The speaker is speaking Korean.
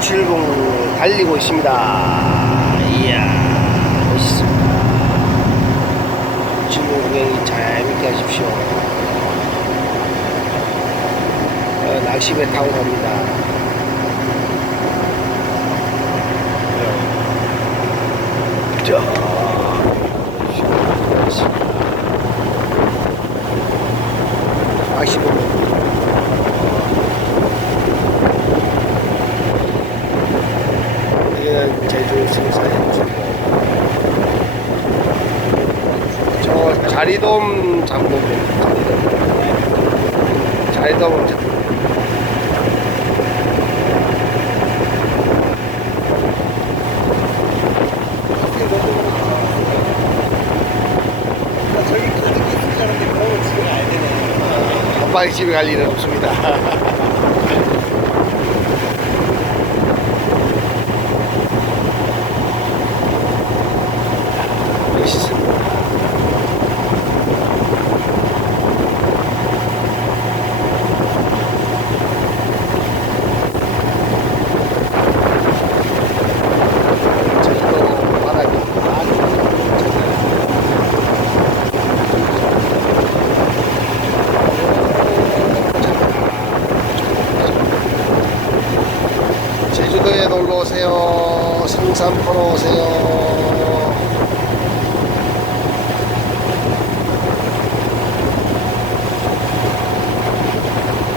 670 달리고 있습니다. 이야, 멋있습니다. 즐거운 구경 재밌게 하십시오. 낚시배 타고 갑니다. 자, 낚시배. 여기는 제주 생산의 주고, 저 자리돔 장군입니다. 자리돔 장군. 빨리 집에 갈 일은 없습니다. 멋있습니다. 제주도 바닥이 많이 제주도에 놀러 오세요. 성산 보러 오세요.